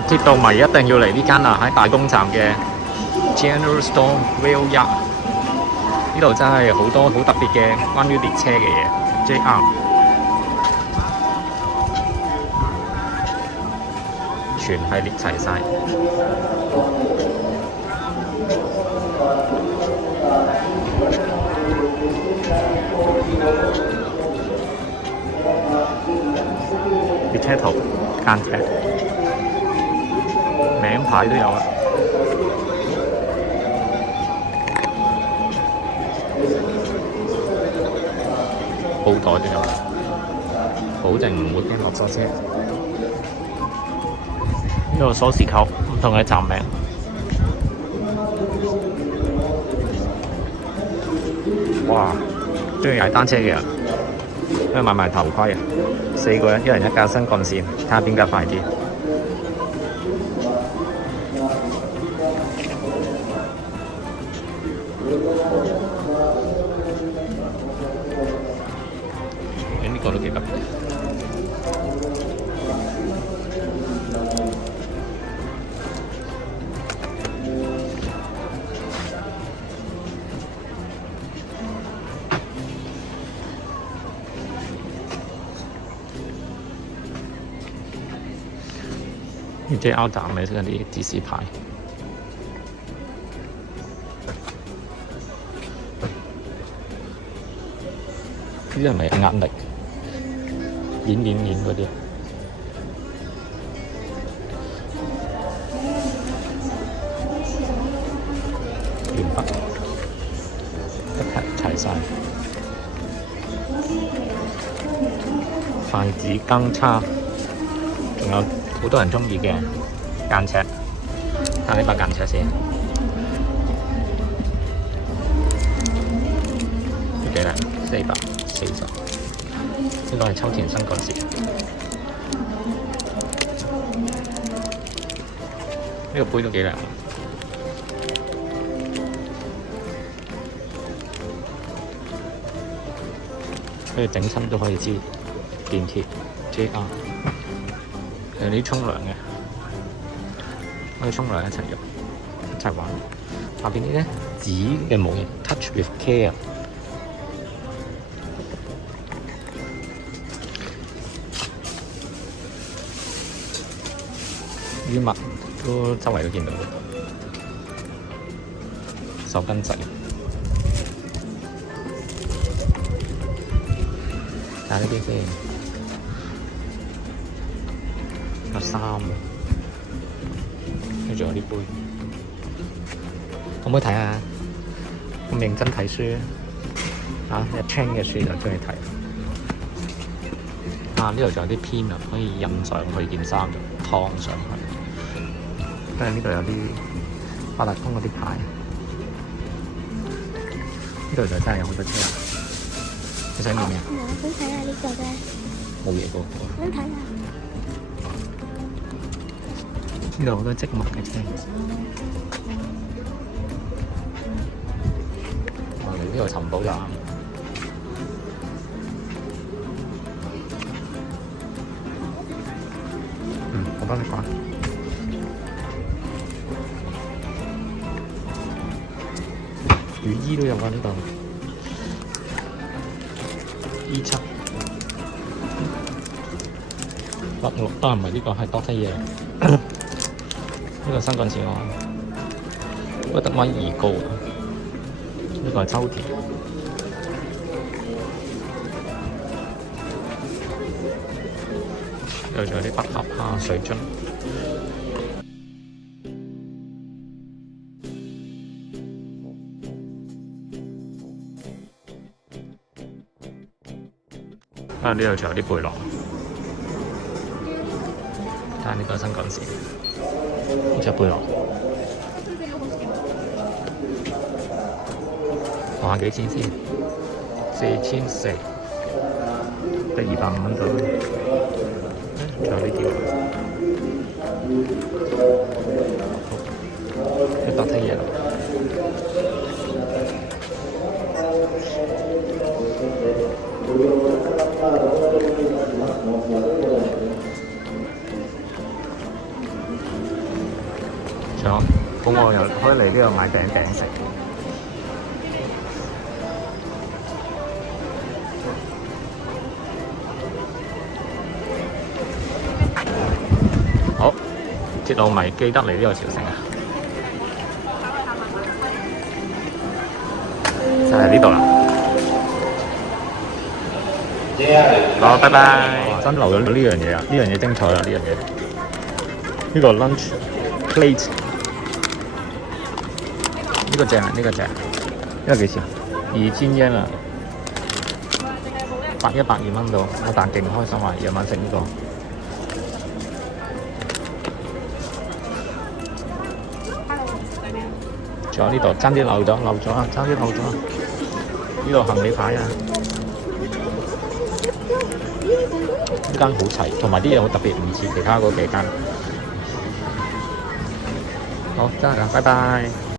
鐵道迷一定要嚟呢間啊！喺大公站嘅 General Store Rail Yard， 呢度真係好多好特別嘅關於列車嘅嘢。JR 全系列齊晒。列車圖間尺。名牌都有啊！布袋都有，保證唔會驚落錯車。呢個鎖匙扣，唔同嘅站名。哇！中意踩單車嘅人，因為買埋頭盔啊！4個人，一人一架新幹線，睇下邊架快啲。呢個都幾特別。呢 JR 站嘅嗰啲指示牌。呢啲係咪壓力？演嗰啲。鉛筆一齊晒。筷子羹叉，仲有好多人鍾意嘅間尺。睇下呢把間尺先。幾靚？440。呢個係秋田新幹線。呢個杯都幾靚。跟住整親都可以知電鐵 JR。有啲沖涼嘅，可以沖涼一齊用，一齊玩。下邊啲咧紙嘅模型 ，Touch with Care。啲襪都周圍都見到嘅，手巾仔。睇下呢啲先，有衫，跟住仲有啲杯。可唔可以睇下？咁認真睇書啊！一清嘅書就中意睇。啊！呢度仲有啲片啊，可以印上去件衫度，燙上去。跟住呢度有啲八達通嗰啲牌。呢度就真係有好多車啦。你想點呀？我想睇下呢個啫。冇嘢㗎。想睇下。呢度好多積木嘅車。我嚟呢度尋寶就啱。我幫你講。雨衣都有啊，呢度。E7。北陸唔係呢個係Doctor嘢。呢個新幹線啊，屈德威宜高啊。呢個係秋田。又仲有啲筆盒啊、水樽。呢度仲有啲背囊。睇下呢個新幹線，呢隻背囊。話幾錢先？4400，得250蚊左右。仲有呢啲喎，一搭梯嘢啦。咁我又可以嚟呢度買餅食。好，鐵路迷記得嚟呢個朝聖啊！就係呢度啦。好，拜拜。真留咗呢樣嘢啊！呢樣嘢精彩啦！呢樣嘢，呢個 lunch plate， 呢個正啊！呢個正，呢個幾錢？2000 yen啊，120蚊到。我但勁開心啊！夜晚食呢個。仲有呢度，爭啲漏咗啊！爭啲漏咗啊！呢度行李牌啊！呢間好齊，同埋啲嘢好特別，唔似其他嗰幾間。好，真係㗎，拜拜。